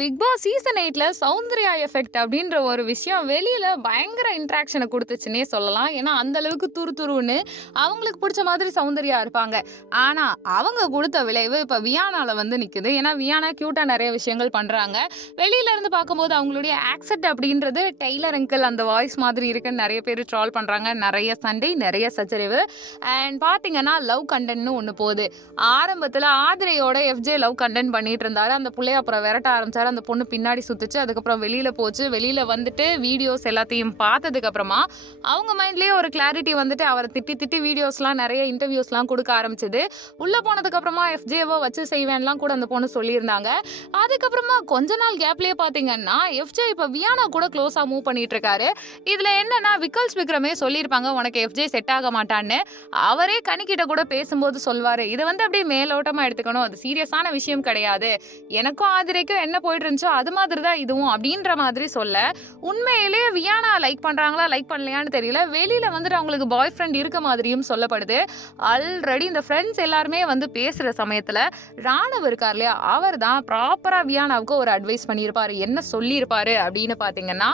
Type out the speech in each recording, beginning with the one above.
Big Boss season எயிட்டில் Soundarya effect அப்படின்ற ஒரு விஷயம் வெளியில் பயங்கர இன்ட்ராக்ஷனை கொடுத்துச்சுன்னே சொல்லலாம். ஏன்னா அந்த அளவுக்கு துரு துருன்னு அவங்களுக்கு பிடிச்ச மாதிரி சௌந்தர்யா இருப்பாங்க. ஆனால் அவங்க கொடுத்த விளைவு இப்போ வியானாவில் வந்து நிற்குது ஏன்னா வியானா க்யூட்டாக நிறைய விஷயங்கள் பண்ணுறாங்க வெளியில இருந்து பார்க்கும்போது அவங்களுடைய ஆக்செப்ட் அப்படின்றது டெய்லர் அங்கிள் அந்த வாய்ஸ் மாதிரி இருக்குன்னு நிறைய பேர் ட்ரால் பண்ணுறாங்க நிறைய சண்டை நிறைய சச்சரிவு. அண்ட் பார்த்தீங்கன்னா லவ் கண்டென்ட்னு ஒன்று போகுது. ஆரம்பத்தில் ஆதிரையோட எஃப்ஜே லவ் கண்டென்ட் பண்ணிட்டு இருந்தாரு. அந்த பிள்ளைய அப்புறம் விரட்ட ஆரம்பிச்சார். அந்த பொண்ணு பின்னாடி சுத்துச்சு. அதுக்கப்புறம் வெளியில போச்சு. வெளியில வந்துட்டு வீடியோஸ் எல்லாத்தையும் பார்த்ததுக்கு அப்புறமா அவங்க மைண்ட்லயே ஒரு கிளாரிட்டி வந்துட்டு அவரை திட்டி திட்டி வீடியோஸ்லாம் நிறைய இன்டர்வியூஸ்லாம் கொடுக்க ஆரம்பிச்சது. உள்ள போனதுக்கு அப்புறமா எஃப்ஜேவோ வச்சு செய்வேன்லாம் கூட அந்த பொண்ணு சொல்லியிருந்தாங்க. அதுக்கப்புறமா கொஞ்ச நாள் கேப்லயே பாத்தீங்கன்னா எஃப்ஜே இப்போ வியானா கூட க்ளோஸா மூவ் பண்ணிட்டு இருக்காரு இதுல என்னன்னா விக்கல்ஸ் விக்ரமே சொல்லியிருப்பாங்க உனக்கு எஃப்ஜே செட் ஆக மாட்டான்னு. அவரே கணிக்கிட்ட கூட பேசும்போது சொல்வாரு. இதை வந்து அப்படியே மேலோட்டமா எடுத்துக்கணும். அது சீரியஸான விஷயம் கிடையாது. எனக்கும் ஆதிரைக்கும் என்ன போய் போயிட்டு இருந்துச்சோ அது மாதிரி தான் இதுவும் அப்படின்ற மாதிரி சொல்ல உண்மையிலேயே வியானா லைக் பண்ணுறாங்களா லைக் பண்ணலையான்னு தெரியல. வெளியில் வந்துட்டு அவங்களுக்கு பாய் ஃப்ரெண்ட் இருக்க மாதிரியும் சொல்லப்படுது. ஆல்ரெடி இந்த ஃப்ரெண்ட்ஸ் எல்லாருமே வந்து பேசுகிற சமயத்தில் ராணவ் இருக்கார் இல்லையா அவர் தான் ப்ராப்பராக வியானாவுக்கு ஒரு அட்வைஸ் பண்ணியிருப்பார் என்ன சொல்லியிருப்பார் அப்படின்னு பார்த்தீங்கன்னா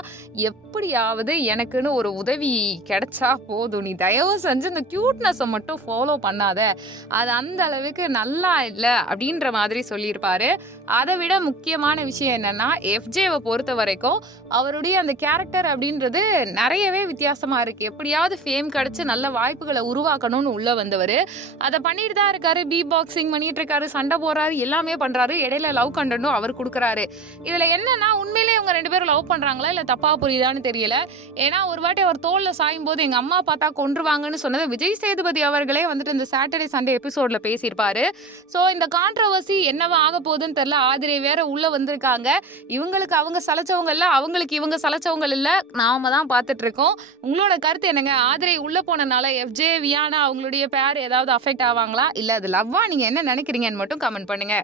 எப்படியாவது எனக்குன்னு ஒரு உதவி கிடைச்சா போதும். நீ தயவு செஞ்சு இந்த க்யூட்னஸை மட்டும் ஃபாலோ பண்ணாத. அது அந்த அளவுக்கு நல்லா இல்லை அப்படின்ற மாதிரி சொல்லியிருப்பாரு. அதை விட முக்கியமான விஷயம் என்னன்னா எஃப்ஜேவை பொறுத்த வரைக்கும் அவருடைய அந்த கேரக்டர் அப்படின்றது நிறையவே வித்தியாசமா இருக்கு. எப்படியாவது ஃபேம் கிடச்சி நல்ல வாய்ப்புகளை உருவாக்கணும்னு உள்ள வந்தவர். அதை பண்ணிட்டு தான் இருக்காரு பீ பாக்ஸிங் பண்ணிட்டு இருக்காரு சண்டை போறாரு எல்லாமே பண்றாரு. இடையில லவ் கண்டனும் அவர் கொடுக்குறாரு. இதுல என்னன்னா உண்மையிலேயே இவங்க ரெண்டு பேரும் லவ் பண்றாங்களா இல்ல தப்பா புரியுதான்னு தெரியல. ஏன்னா ஒரு வாட்டி அவர் தோல்ல சாயும் போது எங்க அம்மா பார்த்தா கொன்றுவாங்கன்னு சொன்னது விஜய் சேதுபதி அவர்களே வந்துட்டு இந்த சாட்டர்டே சண்டே எபிசோட்ல பேசியிருப்பாரு. ஸோ இந்த கான்ட்ரவர்சி என்னவா ஆக போகுதுன்னு தெரியல. ஆதிரை வேற உள்ள இருக்காங்க. இவங்களுக்கு அவங்க சலைச்சவங்க இல்லை அவங்களுக்கு இவங்க சலைச்சவங்க இல்ல. நாம தான் பார்த்துட்டு இருக்கோம் உங்களோட கருத்து என்னங்க? ஆதிரை உள்ள போனனால எஃப்ஜே வியானா அவங்களுடைய பேர் ஏதாவது அஃபெக்ட் ஆவாங்களா? இல்ல அது லவ்வா நீங்க என்ன நினைக்கிறீங்கன்னு மட்டும் கமெண்ட் பண்ணுங்க.